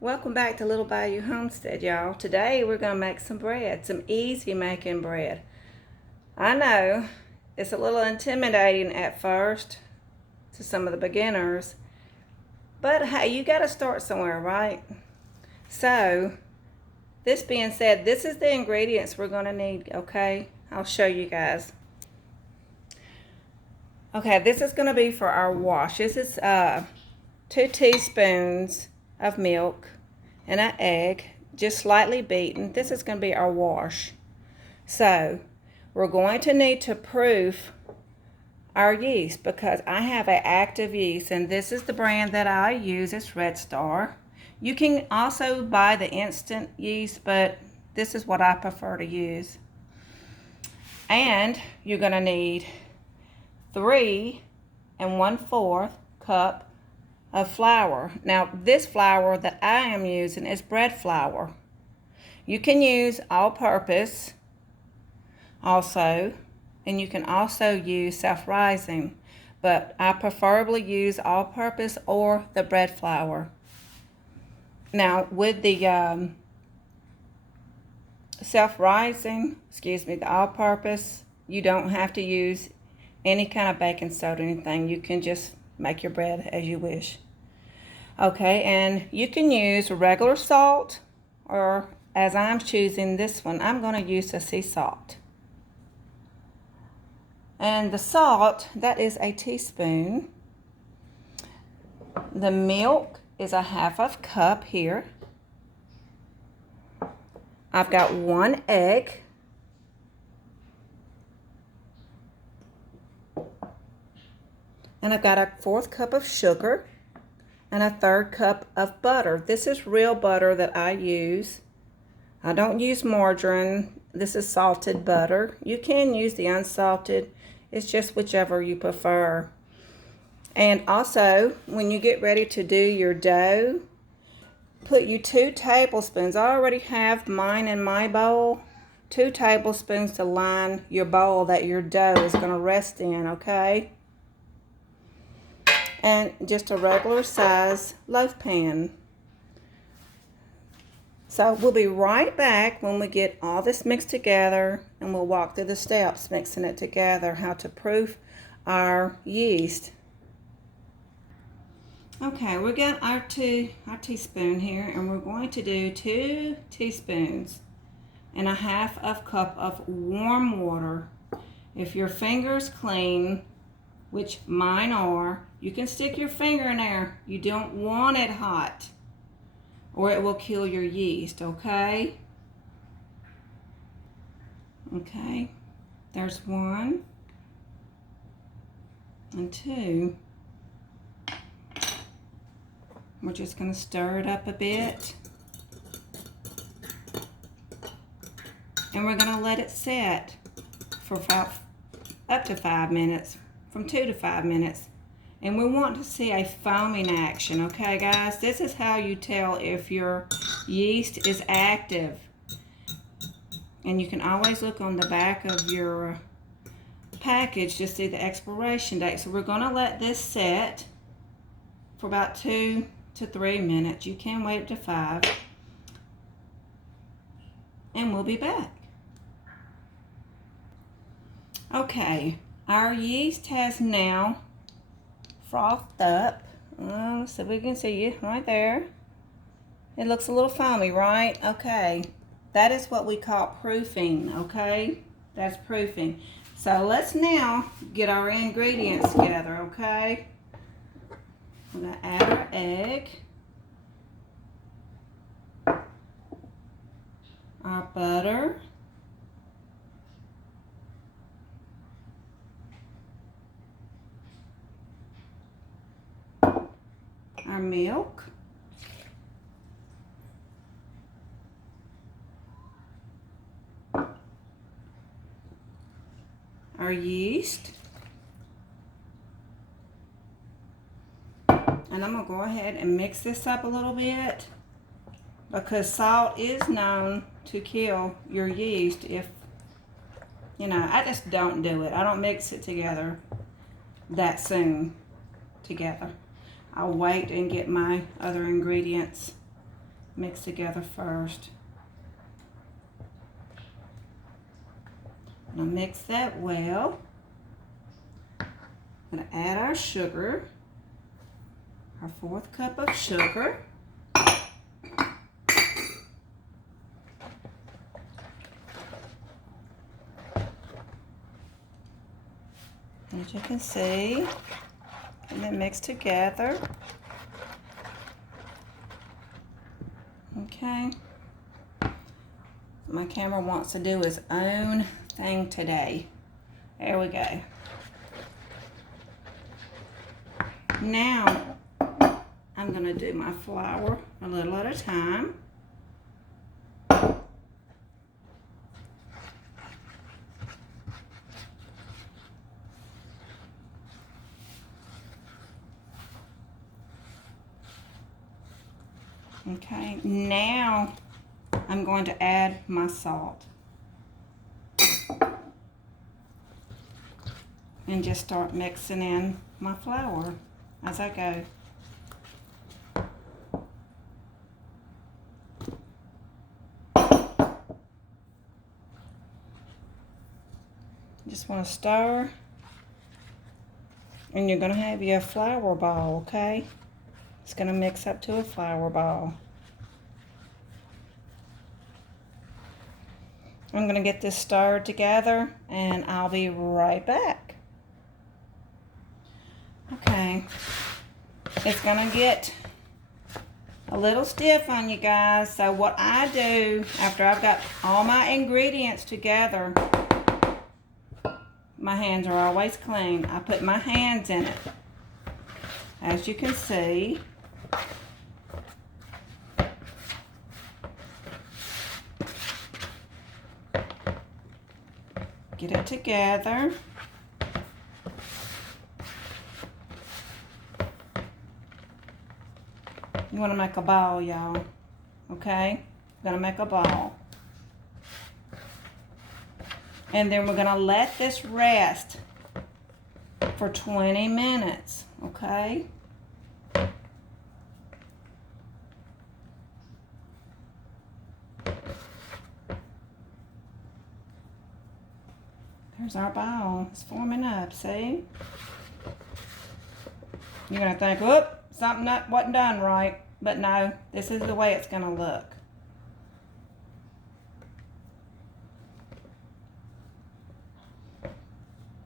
Welcome back to Lil Bayou Homestead, y'all. Today we're going to make some bread, some easy making bread. I know it's a little intimidating at first to some of the beginners, but hey, you got to start somewhere, right? So, this being said, this is the ingredients we're going to need, okay? I'll show you guys. Okay, this is going to be for our wash. This is 2 teaspoons of milk and an egg, just slightly beaten. This is going to be our wash. So we're going to need to proof our yeast because I have an active yeast, and this is the brand that I use. It's Red Star. You can also buy the instant yeast, but this is what I prefer to use. And you're going to need 3 1/4 cup of flour. Now this flour that I am using is bread flour. You can use all-purpose also, and you can also use self-rising, but I preferably use all-purpose or the bread flour. Now with the self-rising, the all-purpose, you don't have to use any kind of baking soda or anything. You can just make your bread as you wish. Okay, and you can use regular salt, or as I'm choosing this one, I'm going to use the sea salt. And the salt, that is a teaspoon. The milk is a 1/2 cup here. I've got 1 egg. And I've got a 1/4 cup of sugar and a 1/3 cup of butter. This is real butter that I use. I don't use margarine. This is salted butter. You can use the unsalted. It's just whichever you prefer. And also, when you get ready to do your dough, put you 2 tablespoons. I already have mine in my bowl. 2 tablespoons to line your bowl that your dough is going to rest in, okay? And just a regular size loaf pan. So we'll be right back when we get all this mixed together, and we'll walk through the steps mixing it together, how to proof our yeast. Okay, we got our teaspoon here, and we're going to do 2 teaspoons and a 1/2 cup of warm water. If your finger's clean, which mine are, you can stick your finger in there. You don't want it hot, or it will kill your yeast, okay? Okay, there's 1 and 2. We're just going to stir it up a bit. And we're going to let it set for up to 5 minutes, from 2 to 5 minutes. And we want to see a foaming action, okay guys? This is how you tell if your yeast is active. And you can always look on the back of your package to see the expiration date. So we're gonna let this set for about 2 to 3 minutes. You can wait up to 5. And we'll be back. Okay, our yeast has now frothed up. So we can see it right there. It looks a little foamy, right? Okay, that is what we call proofing, okay? That's proofing. So let's now get our ingredients together, okay? We're gonna add our egg, our butter, our milk, our yeast, and I'm going to go ahead and mix this up a little bit because salt is known to kill your yeast if, I just don't do it. I don't mix it together that soon together. I'll wait and get my other ingredients mix together first. I'm gonna mix that well. I'm gonna add our sugar, our 4th cup of sugar. As you can see, and then mix together. Okay. My camera wants to do its own thing today. There we go. Now, I'm going to do my flour a little at a time. Okay, now I'm going to add my salt. And just start mixing in my flour as I go. Just want to stir. And you're going to have your flour ball, okay? It's going to mix up to a flour ball. I'm going to get this stirred together and I'll be right back. Okay, it's going to get a little stiff on you guys. So what I do after I've got all my ingredients together, my hands are always clean. I put my hands in it. As you can see, get it together. You want to make a ball, y'all. Okay? We're going to make a ball. And then we're going to let this rest for 20 minutes. Okay? There's our ball. It's forming up, see? You're going to think, whoop, something wasn't done right. But no, this is the way it's going to look.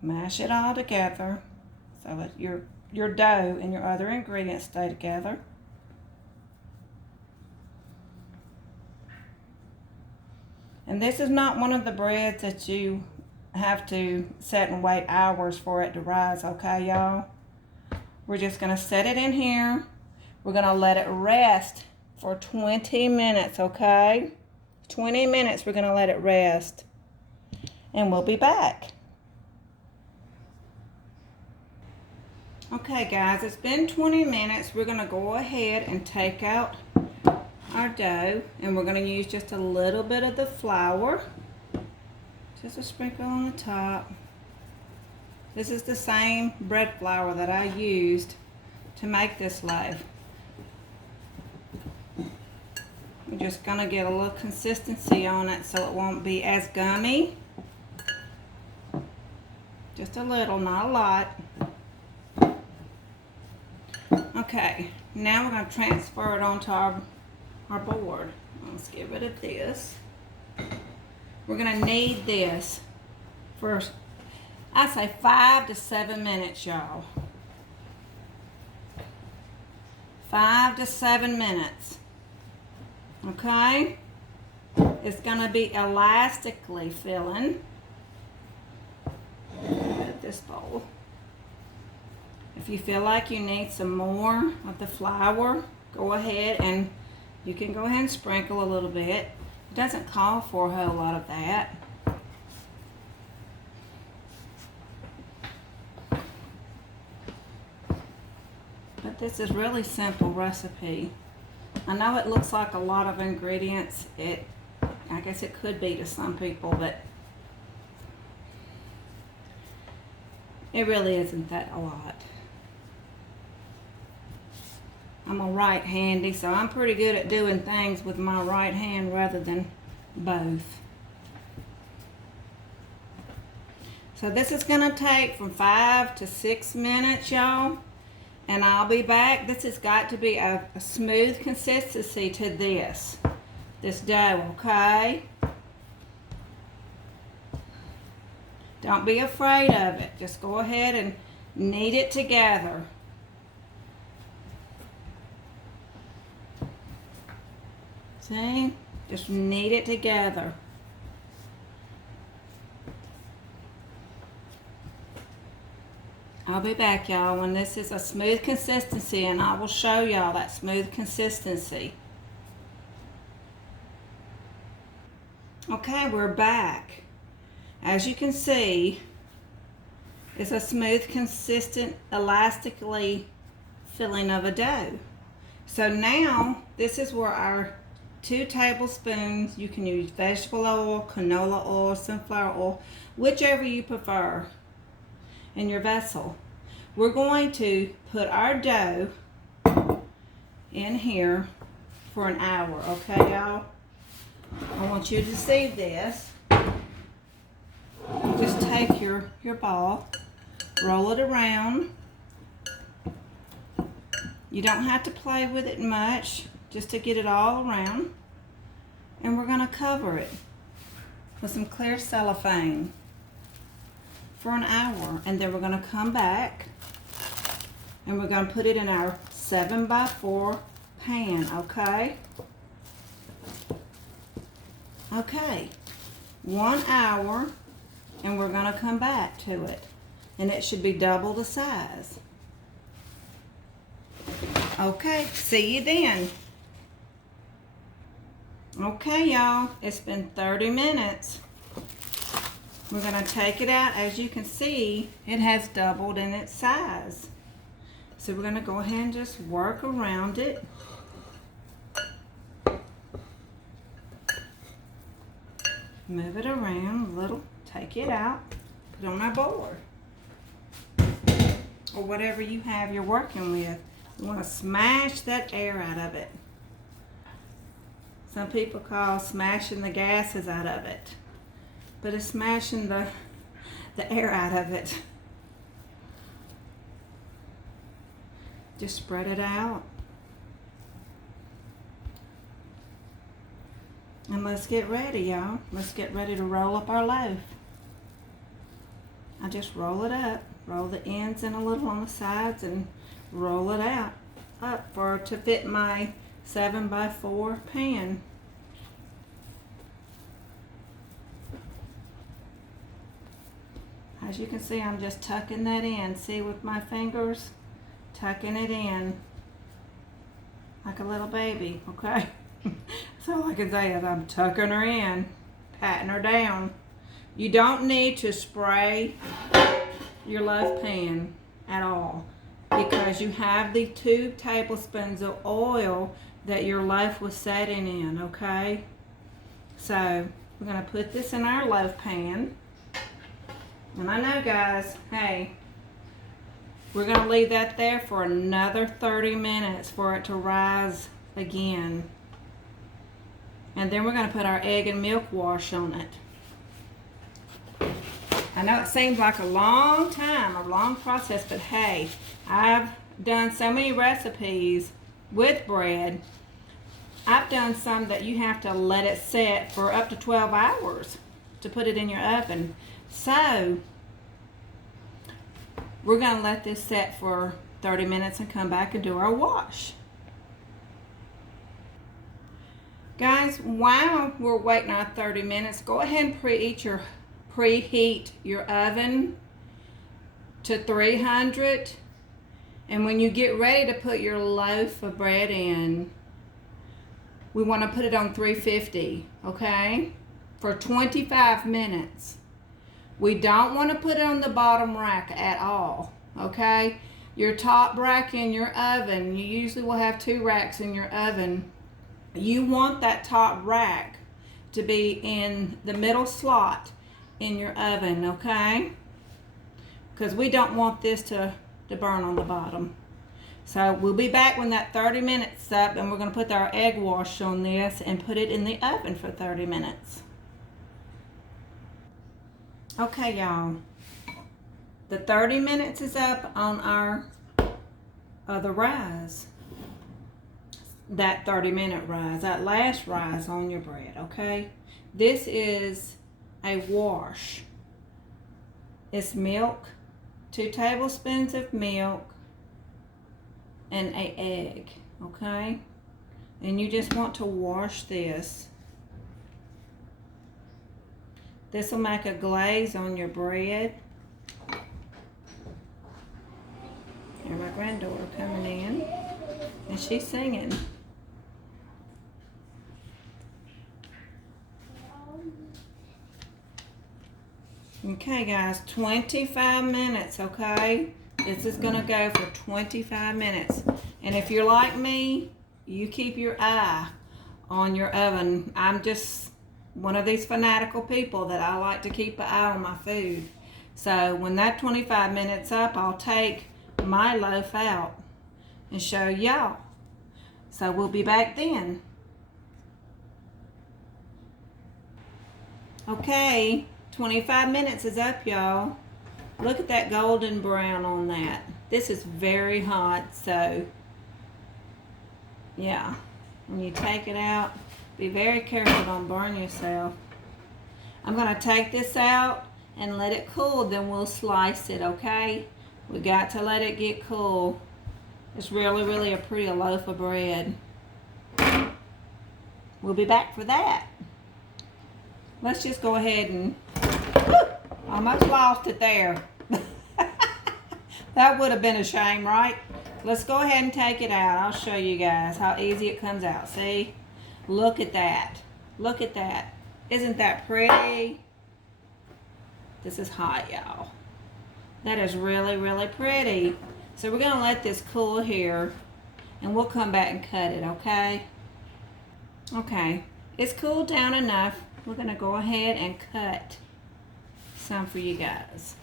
Mash it all together so that your dough and your other ingredients stay together. And this is not one of the breads that you have to set and wait hours for it to rise, okay, y'all? We're just going to set it in here. We're going to let it rest for 20 minutes, okay? 20 minutes we're going to let it rest. And we'll be back. Okay, guys, it's been 20 minutes. We're going to go ahead and take out our dough. And we're going to use just a little bit of the flour. Just a sprinkle on the top. This is the same bread flour that I used to make this loaf. We're just going to get a little consistency on it so it won't be as gummy. Just a little, not a lot. Okay, now we're going to transfer it onto our board. Let's get rid of this. We're going to knead this for, I say, 5 to 7 minutes, y'all. 5 to 7 minutes. Okay? It's going to be elastically filling. Put this bowl. If you feel like you need some more of the flour, go ahead and you can go ahead and sprinkle a little bit. It doesn't call for a whole lot of that. But this is really simple recipe. I know it looks like a lot of ingredients. I guess it could be to some people, but it really isn't that a lot. I'm a right-handy, so I'm pretty good at doing things with my right hand rather than both. So this is gonna take from 5 to 6 minutes, y'all. And I'll be back. This has got to be a smooth consistency to this dough, okay? Don't be afraid of it. Just go ahead and knead it together. See? Just knead it together. I'll be back, y'all, when this is a smooth consistency, and I will show y'all that smooth consistency. Okay, we're back. As you can see, it's a smooth, consistent, elastically filling of a dough. So now, this is where our 2 tablespoons, you can use vegetable oil, canola oil, sunflower oil, whichever you prefer, in your vessel. We're going to put our dough in here for an hour, okay, y'all? I want you to see this. Just take your ball, roll it around. You don't have to play with it much, just to get it all around. And we're gonna cover it with some clear cellophane for an hour, and then we're going to come back and we're going to put it in our 7x4 pan, okay? Okay, 1 hour, and we're going to come back to it, and it should be double the size. Okay, see you then. Okay, y'all, it's been 30 minutes. We're going to take it out. As you can see, it has doubled in its size. So we're going to go ahead and just work around it. Move it around a little. Take it out. Put it on our board. Or whatever you have you're working with. You want to smash that air out of it. Some people call smashing the gases out of it. But it's smashing the air out of it. Just spread it out. And let's get ready, y'all. Let's get ready to roll up our loaf. I just roll it up. Roll the ends in a little on the sides and roll it out up to fit my 7x4 pan. As you can see, I'm just tucking that in. See, with my fingers, tucking it in like a little baby, okay? That's all I can say is I'm tucking her in, patting her down. You don't need to spray your loaf pan at all because you have the 2 tablespoons of oil that your loaf was setting in, okay? So we're going to put this in our loaf pan. And I know, guys, hey, we're going to leave that there for another 30 minutes for it to rise again. And then we're going to put our egg and milk wash on it. I know it seems like a long time, a long process, but hey, I've done so many recipes with bread. I've done some that you have to let it set for up to 12 hours to put it in your oven. So, we're going to let this set for 30 minutes and come back and do our wash. Guys, while we're waiting our 30 minutes, go ahead and preheat your oven to 300. And when you get ready to put your loaf of bread in, we want to put it on 350, okay? For 25 minutes. We don't want to put it on the bottom rack at all, okay? Your top rack in your oven, you usually will have 2 racks in your oven. You want that top rack to be in the middle slot in your oven, okay? Because we don't want this to burn on the bottom. So we'll be back when that 30 minutes is up, and we're going to put our egg wash on this and put it in the oven for 30 minutes. Okay, y'all. The 30 minutes is up on our other rise. That 30-minute rise, that last rise on your bread, okay? This is a wash. It's milk, 2 tablespoons of milk, and an egg, okay? And you just want to wash this. This will make a glaze on your bread. Here's my granddaughter coming in, and she's singing. Okay, guys, 25 minutes, okay? This is gonna go for 25 minutes. And if you're like me, you keep your eye on your oven. I'm just one of these fanatical people that I like to keep an eye on my food. So when that 25 minutes up, I'll take my loaf out and show y'all. So we'll be back then. Okay, 25 minutes is up, y'all. Look at that golden brown on that. This is very hot, so yeah. When you take it out, be very careful, don't burn yourself. I'm gonna take this out and let it cool, then we'll slice it, okay? We got to let it get cool. It's really, really a pretty loaf of bread. We'll be back for that. Let's just go ahead and, almost lost it there. That would have been a shame, right? Let's go ahead and take it out. I'll show you guys how easy it comes out. See? Look at that. Look at that. Isn't that pretty? This is hot, y'all. That is really, really pretty. So we're gonna let this cool here, and we'll come back and cut it, okay? Okay, it's cooled down enough. We're gonna go ahead and cut some for you guys.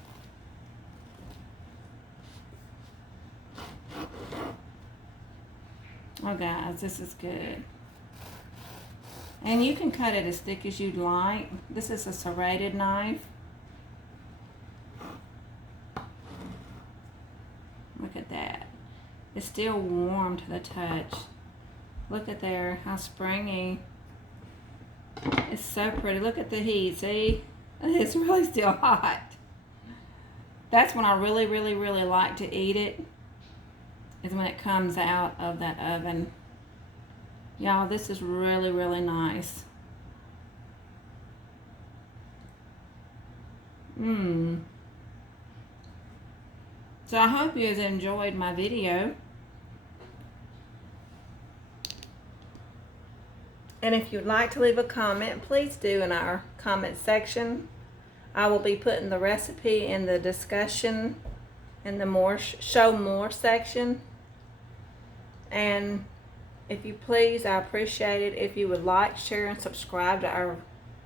Oh guys, this is good. And you can cut it as thick as you'd like. This is a serrated knife. Look at that. It's still warm to the touch. Look at there, how springy. It's so pretty. Look at the heat, see? It's really still hot. That's when I really, really, really like to eat it, is when it comes out of that oven. Y'all, this is really, really nice. So I hope you guys enjoyed my video. And if you'd like to leave a comment, please do in our comment section. I will be putting the recipe in the discussion in the show more section. And if you please, I appreciate it if you would like, share, and subscribe to our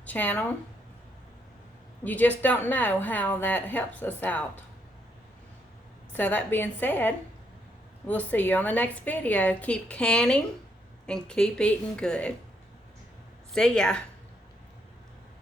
channel. You just don't know how that helps us out. So that being said, we'll see you on the next video. Keep canning and keep eating good. See ya.